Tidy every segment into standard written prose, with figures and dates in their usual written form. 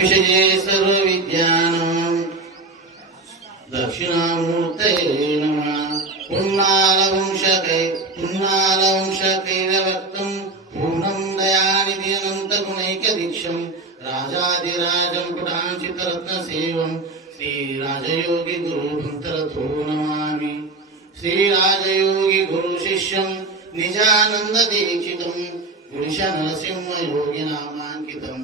విషయే సర్వవిద్యానాం దక్షిణామూర్తయే నమః. పున్నాలవంశకైరవక్తం పూర్ణం దయానిధి అనంతగుణైకదీక్షం రాజాదిరాజం పుటాంచితరత్నసేవం శ్రీరాజయోగి గురుభంతరతో నమామి. శ్రీరాజయోగి గురు శిష్యం నిజానంద దీక్షితం పురుష నరసింహ యోగి నామాంకితం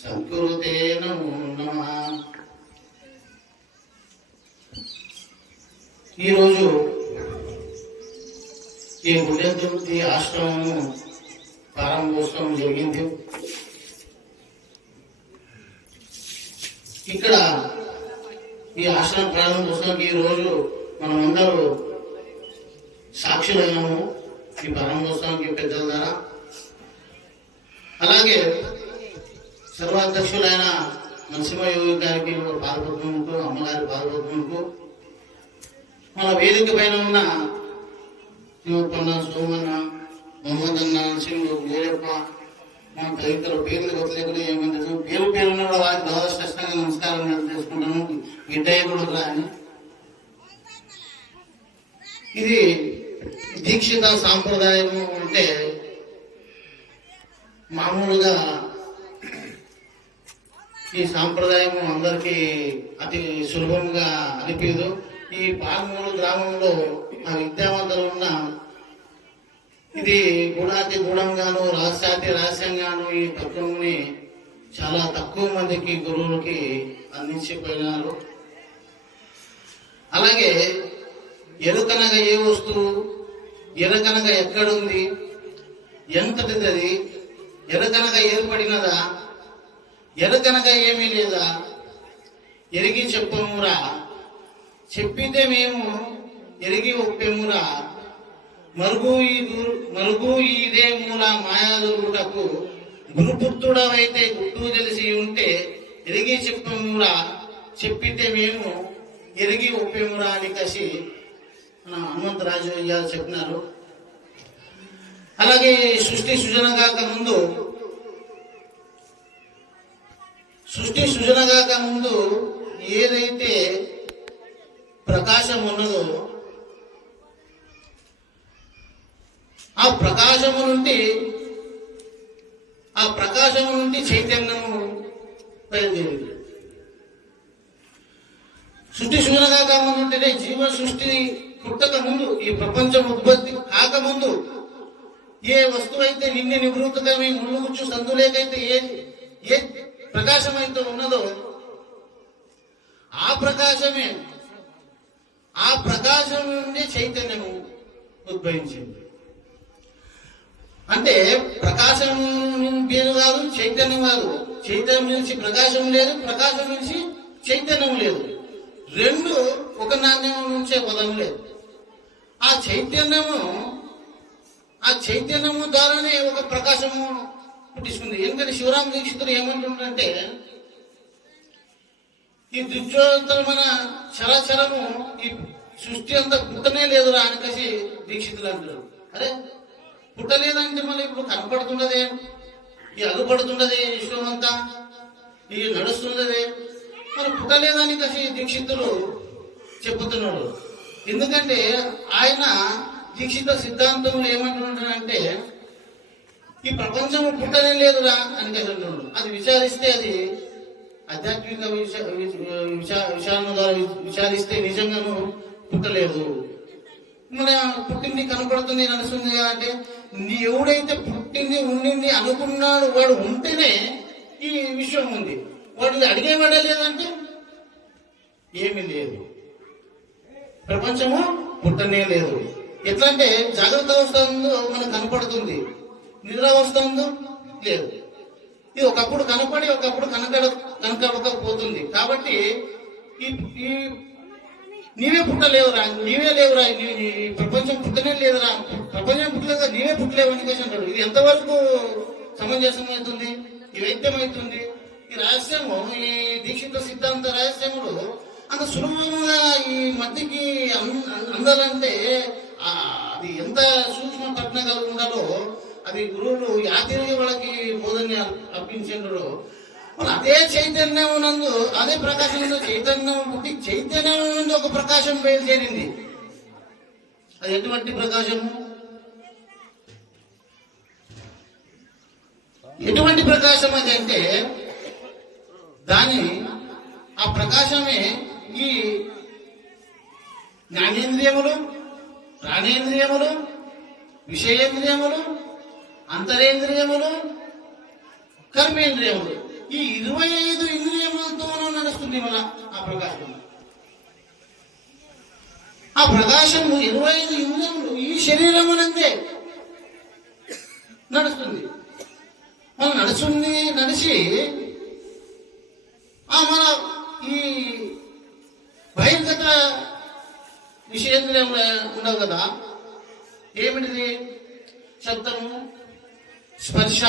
సద్గురుతే నమో నమః. ఈరోజు ఈ పుణ్యతృప్తి ఆశ్రమము ప్రారంభోత్సవం జరిగింది. ఇక్కడ ఈ ఆశ్రమం ప్రారంభోత్సవం ఈ రోజు మనమందరూ సాక్షులైనాము ఈ ప్రారంభోత్సవానికి పెద్దల ద్వారా. అలాగే సర్వాధ్యక్షులైన నరసింహయోగి గారికి పాల్పొద్దుకు, అమ్మగారి పాల్పొద్దుకు, మన వేదిక పైన ఉన్న శివపన్న, సోమన్న, మొహమ్మద్ అన్న, నరసింహుడు, వీరప్ప, మన తదితర పేర్లు కొట్టలేకుండా ఏమంటే పేరు ఉన్న వారికి గౌరవశ్రేష్టంగా నమస్కారం చేసుకుంటాను. గిడ్డయ్యకుడు అని ఇది దీక్షిత సాంప్రదాయము అంటే మామూలుగా ఈ సాంప్రదాయము అందరికీ అతి సులభంగా అనిపించదు. ఈ పాల్మూరు గ్రామంలో ఆ విద్యావంతులు ఉన్న ఇది గుణాతి గుణంగాను రహస్యాతి రహస్యంగాను ఈ తత్వంని చాలా తక్కువ మందికి గురువులకి అందించిపోయినారు. అలాగే ఎరుకనగా ఏ వస్తువు, ఎరకనగా ఎక్కడుంది, ఎంతటిది అది, ఎరకనగా ఏర్పడినదా, ఎరకనగా ఏమీ లేదా, ఎరిగి చెప్పమురా, చెప్పితే మేము ఎరిగి ఒప్పెమురా, మరుగు ఇదే మూల మాయాదురుటకు గురుపుత్రుడవైతే గుట్టు తెలిసి ఉంటే ఎరిగి చెప్పమురా, చెప్పితే మేము ఎరిగి ఒప్పెమురా అని కసి మన హనుమంతరాజు గారు చెప్పినారు. అలాగే సృష్టి సృజన కాక ముందు ఏదైతే ప్రకాశం ఉన్నదో ఆ ప్రకాశము నుండి చైతన్యము బయలుదేరింది. సృష్టి సృజన కాక ముందు అంటే జీవ సృష్టి పుట్టక ముందు, ఈ ప్రపంచం ఉత్పత్తి కాకముందు ఏ వస్తువైతే నిన్ను నివృత్తమై ముళ్ళుగుచ్చు సందులేకైతే ఏ ప్రకాశం అయితే ఉన్నదో ఆ ప్రకాశం నుండి చైతన్యము ఉద్భవించింది. అంటే ప్రకాశం పేరు కాదు, చైతన్యం కాదు. చైతన్యం నుంచి ప్రకాశం లేదు, ప్రకాశం నుంచి చైతన్యం లేదు. రెండు ఒక నాణ్యం నుంచే వదం లేదు. ఆ చైతన్యము ద్వారానే ఒక ప్రకాశము పుట్టిస్తుంది. ఎందుకంటే శివరామ దీక్షితులు ఏమంటుంటే ఈ దుర్యోత్తరమైన చరాచరము ఈ సృష్టి అంతా పుట్టనే లేదురా అని కసి దీక్షితులు అంటారు. అరే పుట్టలేదంటే మళ్ళీ ఇప్పుడు కనపడుతున్నదే, ఈ అగుపడుతున్నది విశ్వం అంతా, ఈ నడుస్తున్నదే, మరి పుట్టలేదని కసి దీక్షితులు చెబుతున్నాడు. ఎందుకంటే ఆయన దీక్షిత సిద్ధాంతంలో ఏమంటున్నాడంటే ఈ ప్రపంచము పుట్టనే లేదురా అని అంటున్నాడు. అది విచారిస్తే అది ఆధ్యాత్మిక విచారణ ద్వారా విచారిస్తే నిజంగాను పుట్టలేదు. మన పుట్టింది కనపడుతుంది నడుస్తుంది అంటే ఎవడైతే పుట్టింది ఉండింది అనుకున్నాడు వాడు ఉంటేనే ఈ విశ్వం ఉంది. వాడు అడిగేవాడే లేదంటే ఏమీ లేదు. ప్రపంచము పుట్టనే లేదు. ఎట్లా అంటే జాగ్రత్త అవస్థ ఉందో మనకు కనపడుతుంది, నిద్రావస్థ ఉందో లేదు. ఇది ఒకప్పుడు కనపడి ఒకప్పుడు కనపడకపోతుంది. కాబట్టి ఈ నీవే పుట్టలేవురా, నీవే లేవురా, ప్రపంచం పుట్టనే లేదురా, ప్రపంచం పుట్టలేదా, నీవే పుట్టలేవు అని అంటాడు. ఇది ఎంతవరకు సమంజసం అవుతుంది, ఈ వైద్యం అవుతుంది? ఈ రహస్యము, ఈ దీక్షిత సిద్ధాంత రహస్యములు అంత సులభంగా ఈ మధ్యకి అందాలంటే అది ఎంత సూక్ష్మ పట్న కలిగి ఉండాలో అది గురువులు యాతిరిగి వాళ్ళకి బోధన అర్పించారు. అదే చైతన్యం నందు, అదే ప్రకాశం చైతన్యం పుట్టి చైతన్యం నుండి ఒక ప్రకాశం బయలుదేరింది. అది ఎటువంటి ప్రకాశము? ఎటువంటి ప్రకాశం అది అంటే ఆ ప్రకాశమే ఈ జ్ఞానేంద్రియములు, ప్రాణేంద్రియములు, విషయేంద్రియములు, అంతరేంద్రియములు, కర్మేంద్రియములు, ఈ 25 ఇంద్రియములతోనూ నడుస్తుంది మన ఆ ప్రకాశం. ఆ ప్రకాశము 25 ఇంద్రియములు ఈ శరీరమునందే నడుస్తుంది. మనం నడిచి మన ఈ బహిర్గత విషయేంద్రియం ఉండవు కదా. ఏమిటిది? శబ్దము, స్పర్శ,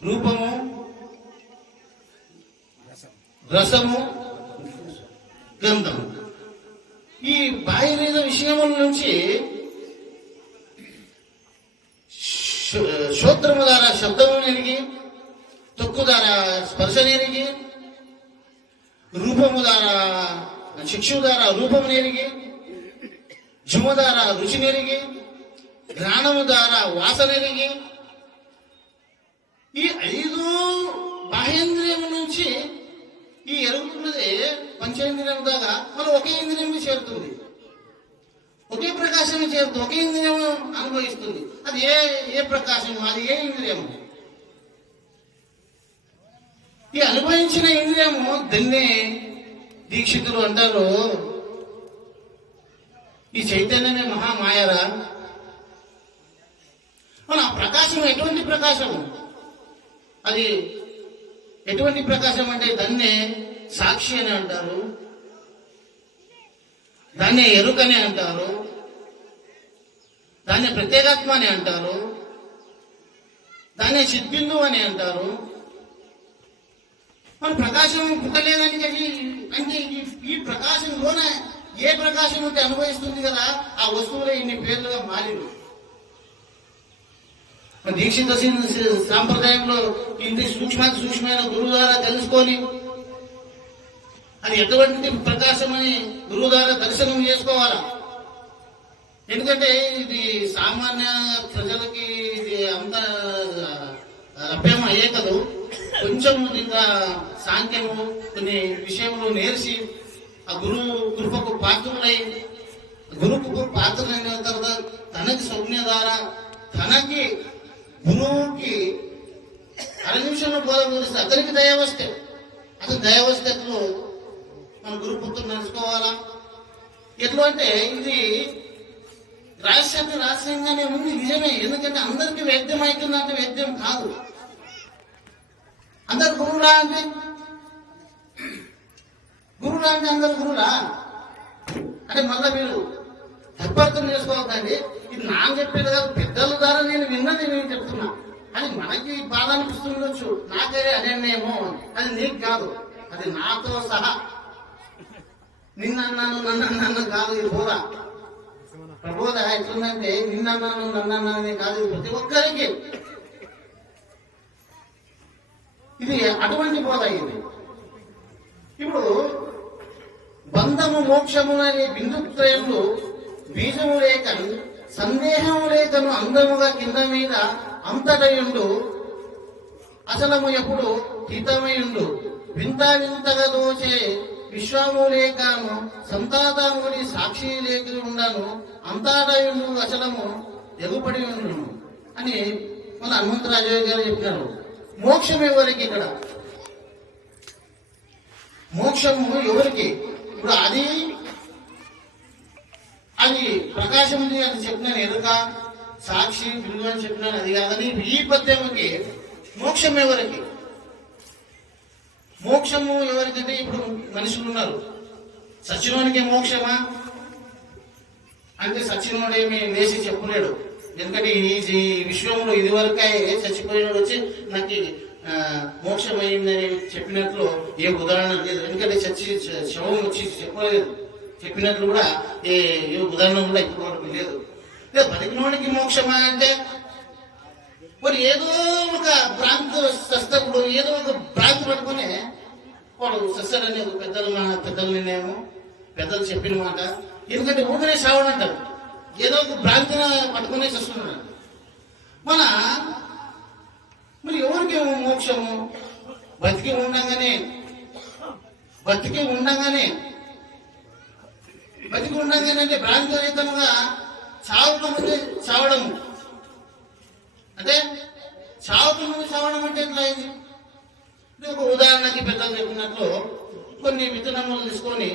రూపము, రసము, గంధము. ఈ బాహ్య విషయముల నుంచి శ్రోత్రము ద్వారా శబ్దము నెరిగి, తొక్కు ద్వారా స్పర్శ నెరిగి, రూపము ద్వారా చక్షు ద్వారా రూపము నెరిగి, జుమ ద్వారా రుచి నెరిగి, ఘ్రాణము ద్వారా వాసన నెరిగి, ఈ 5 బాహ్యేంద్రియము నుంచి ఈ ఎరుగుతున్నది పంచేంద్రియం దాకా మనం ఒకే ఇంద్రియం చేరుతుంది, ఒకే ప్రకాశం చేరుతుంది, ఒకే ఇంద్రియం అనుభవిస్తుంది. అది ఏ ప్రకాశం? అది ఏ ఇంద్రియము? ఈ అనుభవించిన ఇంద్రియము దాన్ని దీక్షితులు అంటారు, ఈ చైతన్యమే మహామాయరా. మన ప్రకాశం ఎటువంటి ప్రకాశము? అది ఎటువంటి ప్రకాశం అంటే దాన్నే సాక్షి అని అంటారు, దాన్నే ఎరుకని అంటారు, దాన్నే ప్రత్యేగాత్మ అని అంటారు, దాన్నే చిద్బిందు అని అంటారు. మన ప్రకాశం పుట్టలేదని చెప్పి అంటే ఈ ప్రకాశంలోన ఏ ప్రకాశం ఉంటే అనుభవిస్తుంది కదా, ఆ వస్తువులే ఇన్ని పేర్లుగా మారింది. దీక్షిత సాంప్రదాయంలో ఇంటి సూక్ష్మమైన గురువు ద్వారా తెలుసుకొని అది ఎటువంటి ప్రకాశం అని గురువు ద్వారా దర్శనం చేసుకోవాలా. ఎందుకంటే ఇది సామాన్య ప్రజలకి ఇది అంత లభ్యం అయ్యే కదూ. కొంచెం ఇంకా సాంఖ్యము కొన్ని విషయంలో నేర్చి ఆ గురువు కృపకు పాత్రులై, గురువుకు పాత్రులైన తర్వాత తనకి స్వప్న ద్వారా తనకి గురువుకి 6 నిమిషంలో బోధ బోధిస్తే అతనికి దయ వస్తే, అతను దయ వస్తే మన గురు పుత్రులు నడుచుకోవాలా. ఎట్లా అంటే ఇది రహస్యంగానే ఉంది, నిజమే. ఎందుకంటే అందరికీ వేద్యం అవుతుందంటే వేద్యం కాదు. అందరు గురువులా అంటే అందరు గురువులా అంటే మళ్ళీ మీరు తప్పర్థం చేసుకోవద్దండి. ఇది నాకు చెప్పేది కాదు, పెద్దల ద్వారా నేను విన్నది నేను చెప్తున్నా. అది మనకి బాధ అనిపిస్తుండొచ్చు, నాకే అనేమో, అది నీకు కాదు, అది నాతో సహా. నిన్నన్నాను నన్నన్నాను కాదు ఇది బోధ. ప్రబోధ ఎట్లుందంటే నిన్నన్నాను నన్నన్నానే కాదు, ప్రతి ఒక్కరికి ఇది అటువంటి బోధ. ఇది ఇప్పుడు బంధము మోక్షము అనే బిందుత్రయంలో బీజము లేకను సందేహము లేకను అందముగా కింద మీద అంతటయుండు అచలము ఎప్పుడు హితమయుండు వింతగా దోచే విశ్వము లేకను సంతాతముడి సాక్షి లేక ఉండను అంతటయుండు అచలము ఎగుపడి ఉండు అని మన హనుమంతరాజు గారు చెప్పినారు. మోక్షం ఎవరికి? ఇక్కడ మోక్షము ఎవరికి? ఇప్పుడు అది ప్రకాశం ఉంది అని చెప్పినాను, ఎరుక సాక్షి బిందు అని చెప్పినాను, అది కాదని ఈ పద్యముకి మోక్షం ఎవరికి? మోక్షము ఎవరికంటే ఇప్పుడు మనుషులు ఉన్నారు. సచ్చినోనికి మోక్షమా అంటే సచ్చినోడేమి వేసి చెప్పలేడు. ఎందుకంటే ఈ విశ్వంలో ఇదివరకే చచ్చిపోయినాడు వచ్చి నాకు మోక్షం అయిందని చెప్పినట్లు ఏ ఉదాహరణ లేదు. ఎందుకంటే శవం వచ్చి చెప్పలేదు, చెప్పినట్లు కూడా ఏ ఉదాహరణ కూడా ఇప్పుడు వరకు లేదు. బతికినోడికి మోక్షమా అంటే మరి ఏదో ఒక భ్రాంతి వస్తప్పుడు ఏదో ఒక భ్రాంతి పట్టుకొని వాడు సస్తాడని ఒక పెద్దల నిర్ణయము, పెద్దలు చెప్పిన మాట. ఎందుకంటే ఊరికనే సావడం అంటారు, ఏదో ఒక భ్రాంతిని పట్టుకునే వస్తున్నాడు. మరి ఎవరికి మోక్షము? బతికి ఉండగానే అంటే భ్రాంతిరహితంగా చావడము అంటే చావడం అంటే ఎట్లా అయింది? ఒక ఉదాహరణకి పెద్దలు చెప్పినట్లు కొన్ని విత్తనములు తీసుకొని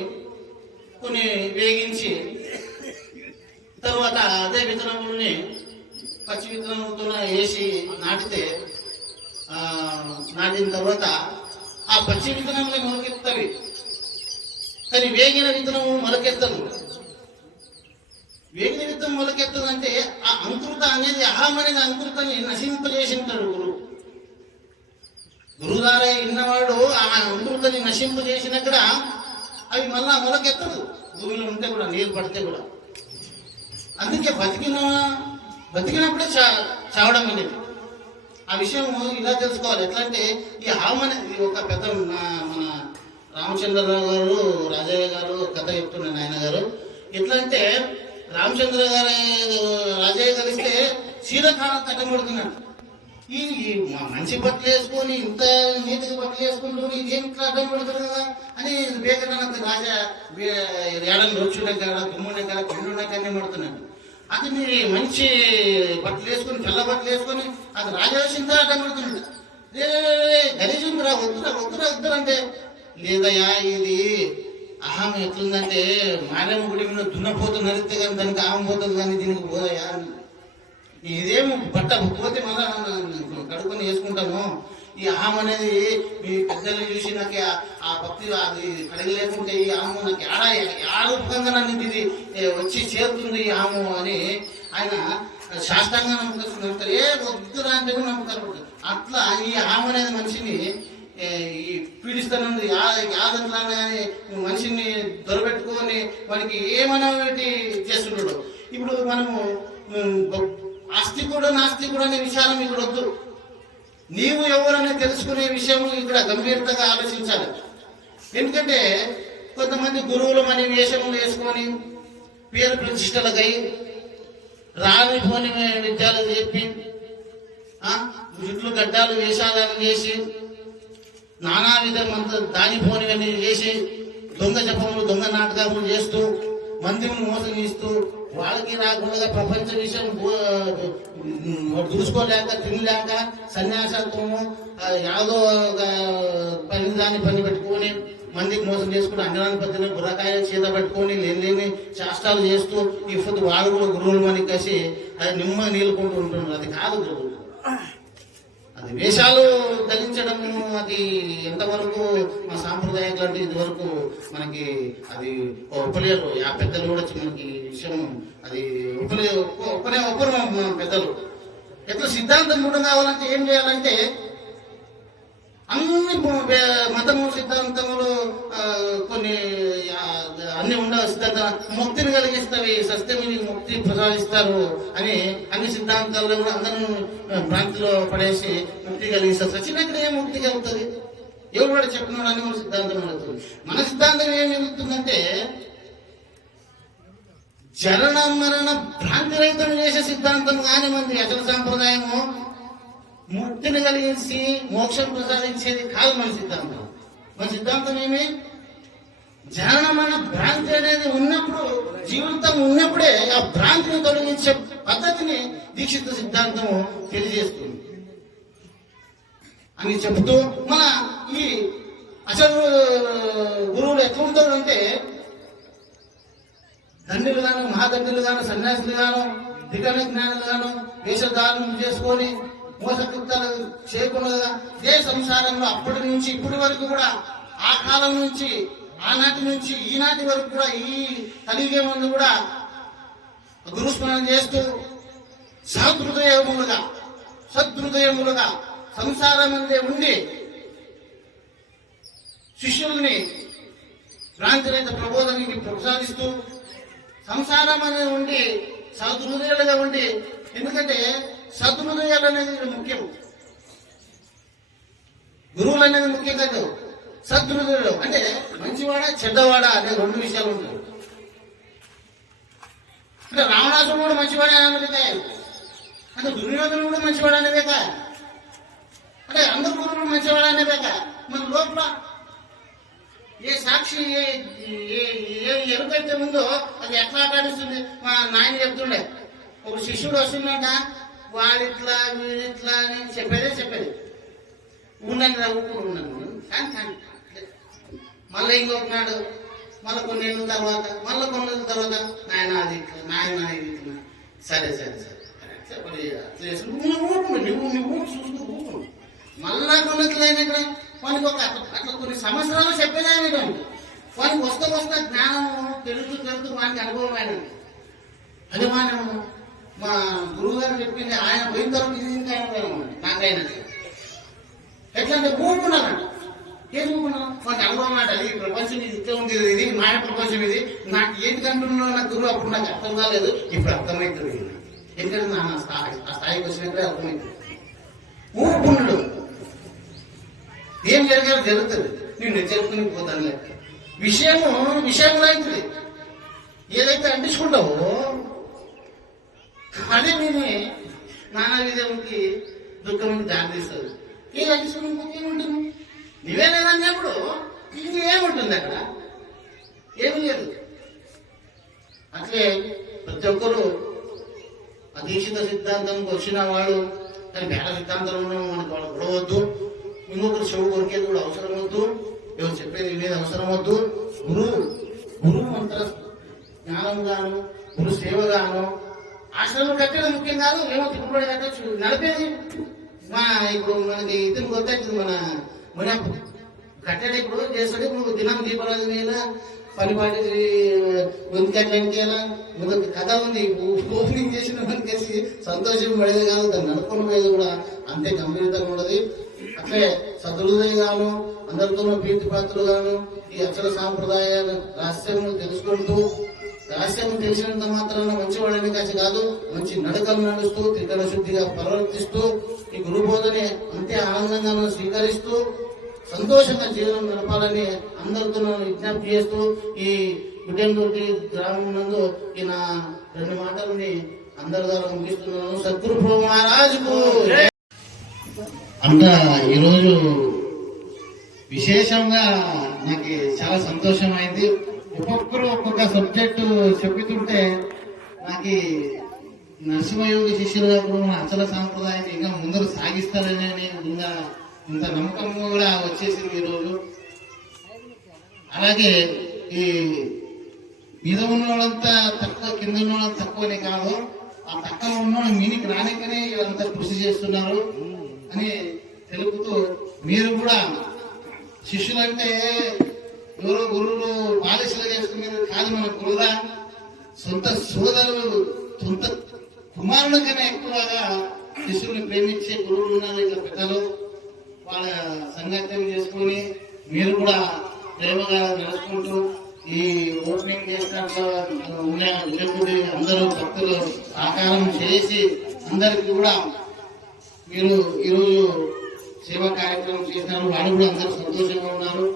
కొన్ని వేగించి తర్వాత అదే విత్తనములని పచ్చి విత్తనములతో వేసి నాటిన తర్వాత ఆ పచ్చి విత్తనములే మొలకెత్తవి, కానీ వేగిన విత్తనము మొలకెత్తదు. వేగిన విత్తనం మొలకెత్తదంటే ఆ అంకురత అనేది, అహం అనేది అంకురతని నశింపజేసింటాడు గురువు ద్వారా విన్నవాడు. ఆ అంకురతని నశింపజేసినక్కడ అవి మళ్ళా మొలకెత్తదు, భూమిలో ఉంటే కూడా, నీరు పడితే కూడా. అందుకే బతికినప్పుడే చావడం అనేది. ఆ విషయం ఇలా తెలుసుకోవాలి. ఎట్లా అంటే ఈ అహం అనేది ఒక పెద్ద మన రామచంద్రరావు గారు, రాజయ్య గారు కథ చెప్తున్నాను ఆయన గారు. ఎట్లా అంటే రామచంద్ర గారు రాజయ్య కలిస్తే సీరకాలం కట్టబడుతున్నాడు. ఈ మంచి బట్టలు వేసుకొని ఇంత నీతిగా బట్టలు వేసుకుంటూ ఇదేం అడ్డం పడుతుంది కదా అని వివేకానంద రాజా ఏడాది రోజుడే కాడ, దుమ్ముడే కాడ, కొండుడే కానీ పడుతున్నాడు. అది మీరు మంచి బట్టలు వేసుకొని, తెల్ల బట్టలు వేసుకొని అది రాజాసిందా అడ్డం పడుతున్నాడు. గలీజుందిరా, వద్దురా అంటే లేదయ్యా, ఇది అహం ఎట్లుందంటే మారేమ గుడి మీద దున్నపోతు నరిస్తే కానీ దానికి అహం పోతుంది, కానీ దీనికి పోదయ్యా. ఇదేమో బట్ట పోతే మళ్ళా కడుక్కొని వేసుకుంటాము. ఈ అహం అనేది మీ పెద్దలు చూసి నాకు ఆ భక్తి అది కడగలేకుంటే ఈ అహము నాకు రూపంగా నన్ను ఇది వచ్చి చేరుతుంది ఈ అహము అని ఆయన శాస్త్రంగా నమ్ముతారు. వద్దురా అంటే కూడా నమ్ముతారు. అట్లా ఈ అహం అనేది మనిషిని ఈ పీడిస్తానంది. యాదంట్లా మనిషిని దొరబెట్టుకొని వాడికి ఏమనేటి చేస్తున్నాడు. ఇప్పుడు మనము ఆస్తికుడు నాస్తికుడు అనే విషయాలు ఇక్కడ వద్దు. నీవు ఎవరనే తెలుసుకునే విషయం ఇక్కడ గంభీరతగా ఆలోచించాలి. ఎందుకంటే కొంతమంది గురువులు మన వేషములు వేసుకొని పేరు ప్రతిష్టలకై రానిపోని విద్యాలు చెప్పి జుట్లు గడ్డాలు వేషాలను చేసి నానా విధమంతా దానిపోనివన్నీ చేసి దొంగ జపములు, దొంగ నాటకములు చేస్తూ మందిని మోసం చేస్తూ వాళ్ళకి రాకుండా ప్రపంచ విషయం చూసుకోలేక, తినలేక సన్యాసత్వము యాదో పని పెట్టుకొని మందికి మోసం చేసుకుని అంగనాన్ని పద్ధతిలో బుర్రకాయ చేత పట్టుకొని లేని శాస్త్రాలు చేస్తూ ఈ వాళ్ళు కూడా గురువులు అని కలిసి అది నిమ్మ నీళ్ళుకుంటూ ఉంటున్నారు. అది కాదు గురువు. అది వేషాలు ధరించడము అది ఎంతవరకు మా సాంప్రదాయం లాంటి ఇదివరకు మనకి అది ఒప్పలేరు. ఆ పెద్దలు కూడా మనకి విషయం అది ఒప్పరు మన పెద్దలు. ఎట్లా సిద్ధాంతం కూడా కావాలంటే ఏం చేయాలంటే అన్ని మతము సిద్ధాంతములు కొన్ని అన్ని ఉండవు. సిద్ధాంత ముక్తిని కలిగిస్తాయి, సత్యమిని ముక్తి ప్రసాదిస్తారు అని అన్ని సిద్ధాంతాల్లో కూడా అందరూ భ్రాంతిలో పడేసి ముక్తి కలిగిస్తారు. సచినక్కడ ఏం ముక్తి కలుగుతుంది? ఎవరు కూడా చెప్పినాడు అని మన సిద్ధాంతం అవుతుంది. మన సిద్ధాంతం ఏం జరుగుతుందంటే జరణ మరణ భ్రాంతి రహితం చేసే సిద్ధాంతం కానీ మంది అసలు సాంప్రదాయము ముక్తిని కలిగించి మోక్షం ప్రసాదించేది కాదు మన సిద్ధాంతం. మన సిద్ధాంతం ఏమి? జననమన భ్రాంతి అనేది ఉన్నప్పుడు, జీవితం ఉన్నప్పుడే ఆ భ్రాంతిని తొలగించే పద్ధతిని దీక్షిత సిద్ధాంతము తెలియజేస్తుంది అని చెబుతూ మన ఈ అసలు గురువులు ఎట్లా ఉంటారు అంటే దండులు గాను, మహాదండులు గాను, సన్యాసులు గాను, దిగణ జ్ఞానులు గాను వేషధారణం చేసుకొని మోసకృత్యాలు చేయకుండా ఇదే సంసారంలో అప్పటి నుంచి ఇప్పటి వరకు కూడా ఆ కాలం నుంచి ఆనాటి నుంచి ఈనాటి వరకు కూడా ఈ కలిగే ముందు కూడా గురుస్మరణ చేస్తూ సదృదయములుగా సంసారం అందే ఉండి శిష్యుల్ని భ్రాంతిరహిత ప్రబోధానికి ప్రసాదిస్తూ సంసారం అనేది ఉండి సహృదయులుగా ఉండి, ఎందుకంటే సద్హృదయాలు అనేది ముఖ్యం. గురువులు అనేది ముఖ్యం కాదు. సద్హృదయులు అంటే మంచివాడా చెడ్డవాడా అనే రెండు విషయాలు ఉంటాయి. అంటే రావణాసుడు కూడా మంచివాడే అనేదే, అంటే దుర్యోధనుడు కూడా మంచివాడు అనేదే కా, అంటే అందరు గురువులు మంచివాడు అనేదే కా. మన లోపల ఏ సాక్షి ఏ ఎరుకైతే ఉందో అది ఎట్లా ఆటాడిస్తుంది. మా నాయన చెప్తుండే, ఒక శిష్యుడు వస్తుందంట, వాడిట్లా వీడిట్లా అని చెప్పేది ఉండండి రా ఉండను కానీ మళ్ళీ ఇంకొక నాడు మళ్ళీ కొన్ని ఏళ్ళ తర్వాత నాయన అది ఇట్లా నాయన ఇది ఇట్లా సరే నువ్వు చూసుకుంటూ మళ్ళా కొన్నిట్లయినా వానికి ఒక అట్లా కొన్ని సంవత్సరాలు చెప్పేదాన్ని వానికి వస్తా జ్ఞానం తెలుస్తూ వానికి అనుభవం అయిన అది మా గురువు గారు చెప్పింది. ఆయన పోయిన తర్వాత ఇది ఇంకా నాకైనా ఎట్లా అంటే ఊరుకున్నానంట. ఏది ఊరుకున్నాను వాటి అనుభవం మాట. అది ప్రపంచం ఇది ఇట్లా ఉంది, ఇది మాయ ప్రపంచం, ఇది నాకు ఏంటి కంటున్నా నా గురువు అప్పుడు నాకు అర్థం కాలేదు, ఇప్పుడు అర్థమవుతుంది. ఎందుకంటే నా ఆ స్థాయికి వచ్చినప్పుడే అర్థమవుతుంది. ఊరుకున్నాడు, ఏం జరిగారో జరుగుతుంది, నేను చెప్పుకుని పోతాను. విషయంలో అవుతుంది. ఏదైతే అంటించుకుంటావో అదే నేనే నానా విధంకి దుఃఖంకి దారితీస్తుంది. ఏ అంటించుకుని ఏముంటుంది? నువ్వే లేదన్నప్పుడు ఇంకేముంటుంది అక్కడ? ఏమి లేదు. అట్లే ప్రతి ఒక్కరు అధీక్షిత సిద్ధాంతానికి వచ్చిన వాడు కానీ వేల సిద్ధాంతంలో మనకు వాళ్ళు గొడవద్దు. ఇంకొకరు చెవు కొరికేది కూడా అవసరం వద్దు, ఎవరు చెప్పేది వినేది అవసరం వద్దు. గురువు మంత్ర జ్ఞానం గాను, గురు సేవ గాను, ఆశ్రమం కట్టేది ముఖ్యం కాదు. ఏమో తిరుగుబడి కట్టచ్చు, నడిపేది ఇప్పుడు మనకి ఇతను కొత్త మన కట్టడి ఇప్పుడు చేస్తాడు. ఇప్పుడు దినం దీపరాజు మీద పనిపాటి వెంకటెంకేలా మనకు కథ ఉంది. ఓపెనింగ్ చేసిన మనకేసి సంతోషం పడేది కాదు, దాన్ని నడుపుకున్న మీద కూడా అంతే గంభీరతంగా ఉండదు. అట్లే సదృదయ గాను, అందరితోనూ ప్రీతి పాత్రలు గాను ఈ అక్షర సాంప్రదాయ రహస్యములు తెలుసుకుంటూ, రహస్యం తెలిసినంత మాత్రాన మంచివాడని కాసి కాదు, మంచి నడకలు నడుస్తూ త్రికరణ శుద్ధిగా ప్రవర్తిస్తూ ఈ గురు బోధని అంతే ఆనందంగా స్వీకరిస్తూ సంతోషంగా జీవనం గడపాలని అందరితో విజ్ఞప్తి చేస్తూ ఈ గుడ్డెందూటి గ్రామం నందు ఈ నా 2 మాటలని అందరి ద్వారా ముగిస్తున్నాను. సద్గురు ప్రభు మహారాజుకు అంతా. ఈరోజు విశేషంగా నాకు చాలా సంతోషం అయింది. ఒక్కొక్కరు ఒక్కొక్క సబ్జెక్టు చెప్పుతుంటే నాకు నరసింహయోగి శిష్యులుగా కూడా అచల సాంప్రదాయాన్ని ఇంకా ముందరు సాగిస్తారని ఇంత నమ్మకం కూడా వచ్చేసింది ఈరోజు. అలాగే ఈ మీద ఉన్న వాళ్ళంతా తక్కువ, కింద ఉన్న వాళ్ళంతా తక్కువనే కాదు, ఆ తక్కువ ఉన్న మీనికి రానికనే వీళ్ళంతా కృషి చేస్తున్నారు అని తెలుపుతూ, మీరు కూడా శిష్యులంటే ఎవరో గురువులు బాలిసలు చేసుకునేది కాదు. మన గురువుగా సొంత సోదరులు, సొంత కుమారుల కన్నా ఎక్కువగా శిష్యుల్ని ప్రేమించే గురువులు ఉన్నారు. ఇట్లా పెద్దలు వాళ్ళ సంగత్యం చేసుకుని మీరు కూడా ప్రేమగా నడుచుకుంటూ ఈ ఓపెనింగ్ చేసినట్లు ఉన్న విజయపూడి అందరూ భక్తులు సహకారం చేసి అందరికి కూడా మీరు ఈరోజు సేవా కార్యక్రమం చేసినారు. వాళ్ళు కూడా అందరూ సంతోషంగా ఉన్నారు.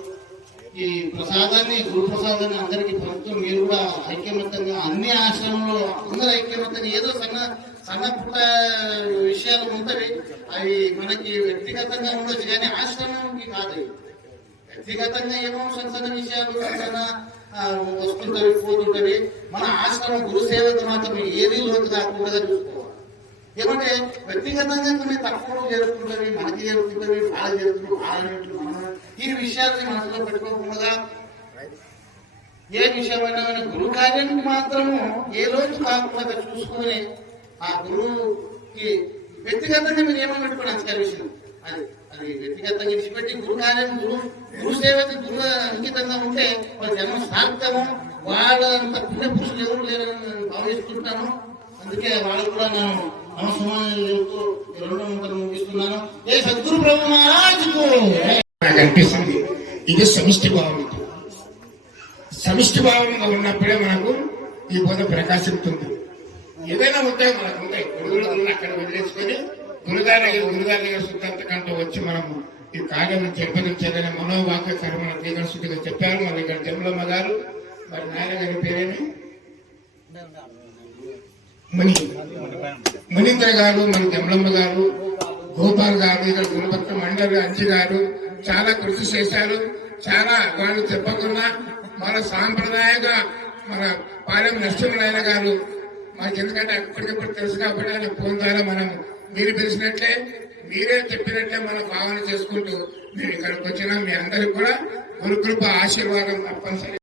ఈ ప్రసాదాన్ని, గురు ప్రసాదాన్ని అందరికీ పంచుతూ మీరు కూడా ఐక్యమత్యంగా అన్ని ఆశ్రమంలో అందరూ ఐక్యమత్యంగా ఏదో సన్న పుట్ట విషయాలు ఉంటాయి. అవి మనకి వ్యక్తిగతంగా ఉండొచ్చు కానీ ఆశ్రమంకి కాదు. వ్యక్తిగతంగా ఏమో సన్న విషయాలు వస్తుంటవి పోతుంటవి. మన ఆశ్రమం గురుసేవకు మాత్రం ఏది లోతు కాకుండా చూసుకోవాలి. ఏమంటే వ్యక్తిగతంగా కొన్ని తక్కువ జరుగుతుంటవి, మనకి జరుగుతుంటవి, బాగా జరుగుతుంది, బాగా ఈ విషయాన్ని మనసులో పెట్టుకోకుండా ఏ విషయమైనా గురువు కార్యానికి మాత్రము ఏ రోజు కాకుండా చూసుకొని ఆ గురువుకి వ్యక్తిగతంగా మీరు ఏమో పెట్టుకోండి. అంతగా విషయం అది వ్యక్తిగతంగా విడిచిపెట్టి గురు కార్యం, గురు సేవకి గురు అంకితంగా ఉంటే వాళ్ళ జన్మ సార్థకము. వాళ్ళంత పుణ్య పురుషులు ఎవరు లేరని భావిస్తుంటాను. అందుకే వాళ్ళు కూడా నేను నమస్కారం చెబుతూ 2 మంత్రాలు ముగిస్తున్నాను. ఏ సద్గురు ప్రభు మహారాజుకు. నాకు అనిపిస్తుంది ఇది సమిష్టి భావం. సమిష్టి భావంగా ఉన్నప్పుడే మనకు ఈ బోధ ప్రకాశిస్తుంది. ఏదైనా ఉంటాయి మనకు ఉంటాయి. గురువులు అక్కడ వదిలేసుకొని గురుగారి దగ్గర శుద్ధాంతకంతో వచ్చి మనము ఈ కార్యం చెప్పదలిచారని మనోవాక్య కర్మల తీగల శుద్ధిగా చెప్పారు. మరి ఇక్కడ జమలమ్మ గారు, మరి నాయన గారి పేరేమి మునీంద్ర గారు, మరి జమలమ్మ గారు, గోపాల్ గారు, ఇక్కడ గురుభక్త మండలి అంచి గారు చాలా కృషి చేశారు. చాలా వాళ్ళు చెప్పకుండా మన సాంప్రదాయంగా మన పాలెం నరసింహనారాయణ గారు మనకి ఎందుకంటే అప్పటికప్పుడు తెలుసు కాబట్టి ఆయన ఫోన్ ద్వారా మనం మీరు పిలిచినట్లే మీరే చెప్పినట్లే మనం భావన చేసుకుంటూ మేము ఇక్కడికి వచ్చిన మీ అందరికి కూడా గురుకృప ఆశీర్వాదం తప్పనిసరి.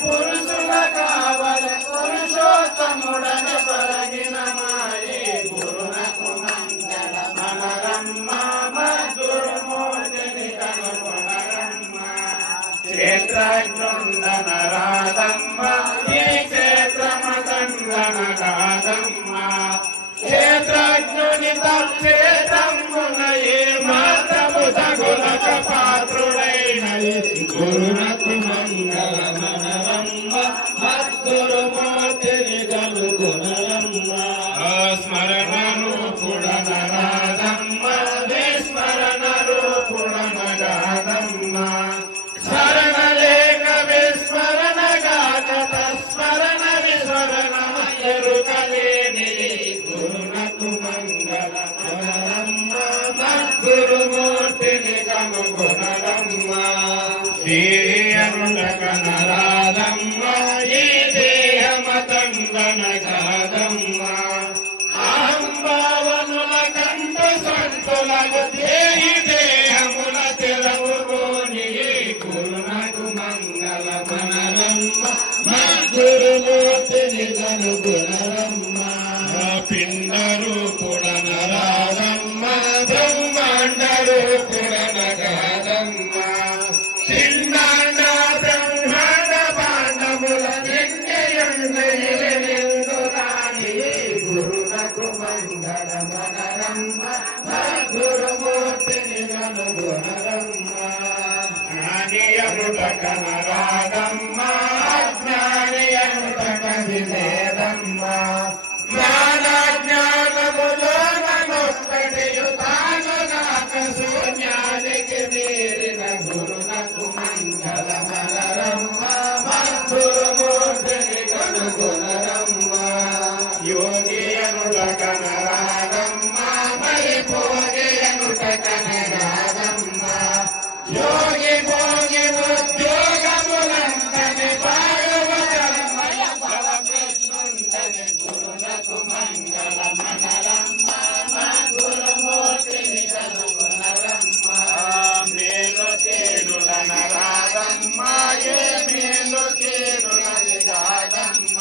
పురుషుల కావల పురుషోత్తముడన పరగిన మాయే గురునకు మంగళ మనరమ్మ మధురమూర్తిని కనుగొనరమ్మ క్షేత్రజ్ఞుండన రాధమ్మ ఈ క్షేత్రమదండన రాధమ్మ క్షేత్రజ్ఞుని తక్షేత్రమున ఏ మాత్రము తగులక పాత్రుడైన గురునకు మంగళ మనరమ్మ మధురమూర్తిని కనుగొనరమ్మ స్మరణ రూపుడన రాధమ్మ విస్మరణ రూపుడన రాధమ్మ స్మరణ లేక విస్మరణ గాక తస్మరణ విస్మరణ ఎరుకలేని గురునకు మంగళ మనరమ్మ మద్గురుమూర్తిని కనుగొనరమ్మ దేహమునకన రాధమ్మ ఈ దేహమతంగన కాదమ్మ అహంభావనుల కంట సంతులకు దేహి దేహముల తెరవుకోని గురునకు మంగళ మనరమ్మ మద్గురుమూర్తిని కనుగొనరమ్మ పిండ రూపుడన రాధమ్మ బ్రహ్మాండ రూపుడన కాదమ్మ పిండాండ బ్రహ్మాండ పాండముల నిండు రాణి గురునకు మంగళ మనరమ్మ గురుమూర్తిని కనుగొనరమ్మ జ్ఞానియముటకన రాధమ్మ అజ్ఞానియముటక విలేదమ్మ జ్ఞానములో మనొక్కటియు తానుగాక శూన్యానికి మీరిన గురునకు మంగళ మనరమ్మ మధురమూర్తిని కనుగొనరమ్మ యోగియనుటకన రాధమ్మ మరి భోగియనుటకన రాధమ్మ యోగి భోగి ఉద్యోగములంతని భాగవతమయ భవకృష్ణుండని గురునకు మంగళ మనరమ్మ మధురమూర్తిని కనుగొనరమ్మ మేలు కేడులన రాధమ్మ ఏ మేలు కేడులని రాధమ్మ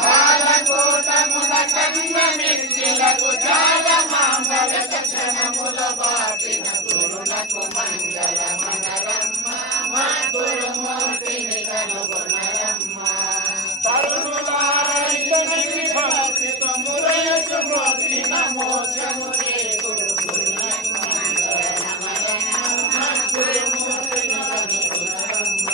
కాలకూటముల కన్న మిక్కిలకు జాల మాంబలక క్షణముల బాటిన గురునకు మంగళ మనరమ్మ మధురమూర్తిని కనుగొనరమ్మ తరుణులారైతునికి భక్తితో మురయచు మోక్షిన మోక్షము చేకుడు గురునకు మంగళ మనరమ్మ మధురమూర్తిని కనుగొనరమ్మ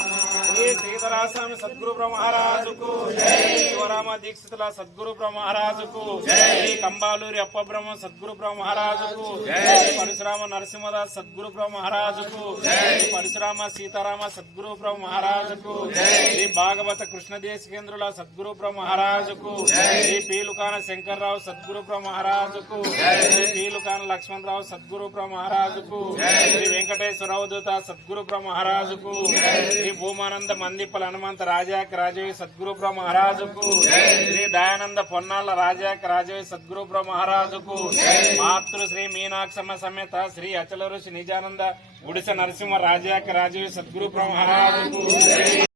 శ్రీ సీతారామ సద్గురు బ్రహ్మరాజుకు శివరామ దీక్షితుల సద్గురు బ్రహ్మరాజుకు శ్రీ కంబాలూరి అప్ప బ్రహ్మ సద్గురు బ్రహ్మరాజుకు పరశురామ నరసింహదాస్ సద్గురు బ్రహ్మరాజుకు పరశురామ సీతారామ సద్గురు బ్రహ్మరాజుకు శ్రీ భాగవత కృష్ణదేశికేంద్రుల సద్గురు బ్రహ్మరాజుకు శ్రీ పీలుకాన శంకర్రావు సద్గురు బ్రహ్మరాజుకు శ్రీ పీలుకాన లక్ష్మణరావు సద్గురు బ్రహ్మరాజుకు శ్రీ వెంకటేశ్వరరావు దూత సద్గురు బ్రహ్మరాజుకు శ్రీ భూమానంద మందిపల హనుమంత రాజాక రాజవి సద్గురు బ్రహ్మరాజుకు శ్రీ దయానంద పొన్నాళ్ల రాజాక రాజవి సద్గురు బ్రహ్మరాజుకు మాతృ శ్రీ మీనాక్షమ్మ సమేత శ్రీ అచల ఋషి నిజానంద గుడిసె నరసింహ రాజాక రాజవి సద్గురు బ్రహ్మరాజుకు